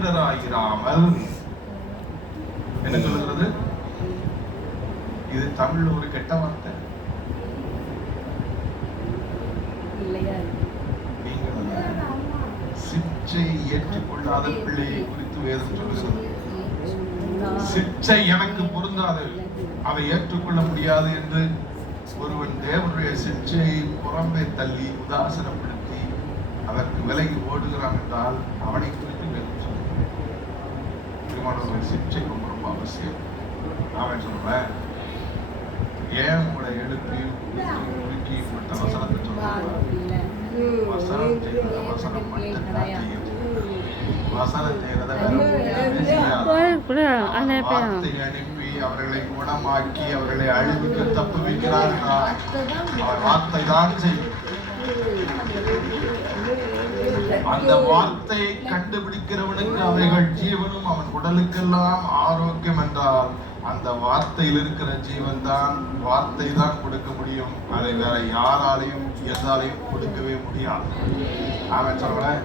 புத்திரராயிராமல் என்ன சொல்லுகிறது? இது தமிழ்ல ஒரு கெட்ட வார்த்தை. சிற்றை ஏற்றுக்கொள்ளாத பிள்ளையை குறித்து வேதம் சொல்லுகிறது. சிற்றை எனக்கு பொருந்தாது, அதை ஏற்றுக்கொள்ள முடியாது என்று ஒருவன் தேவனுடைய சிற்றையை புறம்பே தள்ளி உதாசனப்படுத்தி அதற்கு விலகி ஓடுகிறான் என்றால் அவனை குறித்து வேதம் சொல்லுகிறது. சிற்றை ரொம்ப ரொம்ப அவசியம். அவன் சொல்றேன், ஏன் உங்களை எழுப்பி உருக்கி மற்ற வசனத்தை சொல்றாங்க? வசனம் செய்யறத வசனம் மட்டும்தான் செய்யும். வசனம் செய்யறத வார்த்தை அனுப்பி அவர்களை குணமாக்கி அவர்களை அழிவுக்கு தப்புவிக்கிறார்கள். வார்த்தை தான் செய்யும். அந்த வார்த்தையை கண்டுபிடிக்கிறவனுக்கு அவைகள் ஜீவனும் அவன் உடலுக்கெல்லாம் ஆரோக்கியம் என்றால் அந்த வார்த்தையில் இருக்கிற ஜீவன் தான், வார்த்தை தான் கொடுக்க முடியும். அதை வேற யாராலையும் எதாலையும் கொடுக்கவே முடியாது. அவன் சொல்றேன்,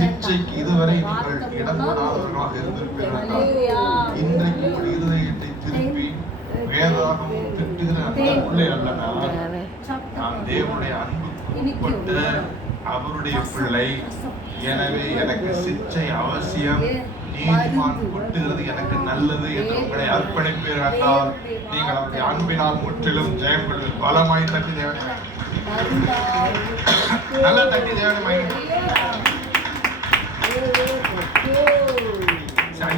சிற்றைக்கு இதுவரை நீங்கள் இடம் கொடாதவர்களாக இருந்திருப்பீர்கள். இன்றைக்கு உங்கள் இருதயத்தை திருப்பி வேதாகமும் திட்டுகிற அந்த உள்ளே அல்லனா, நான் தேவனுடைய அன்புக்கு அவருடைய பிள்ளை, எனவே எனக்கு சிற்றை அவசியம், நீதிமான் கொட்டுகிறது எனக்கு நல்லது என்று உங்களை அர்ப்பணிப்பீர்கள் என்றால் நீங்கள் அவருடைய அன்பினால் முற்றிலும் ஜெயம் கொள்வீர்கள். பலமாய் தட்டி தேவனை நல்ல தட்டி தேவனை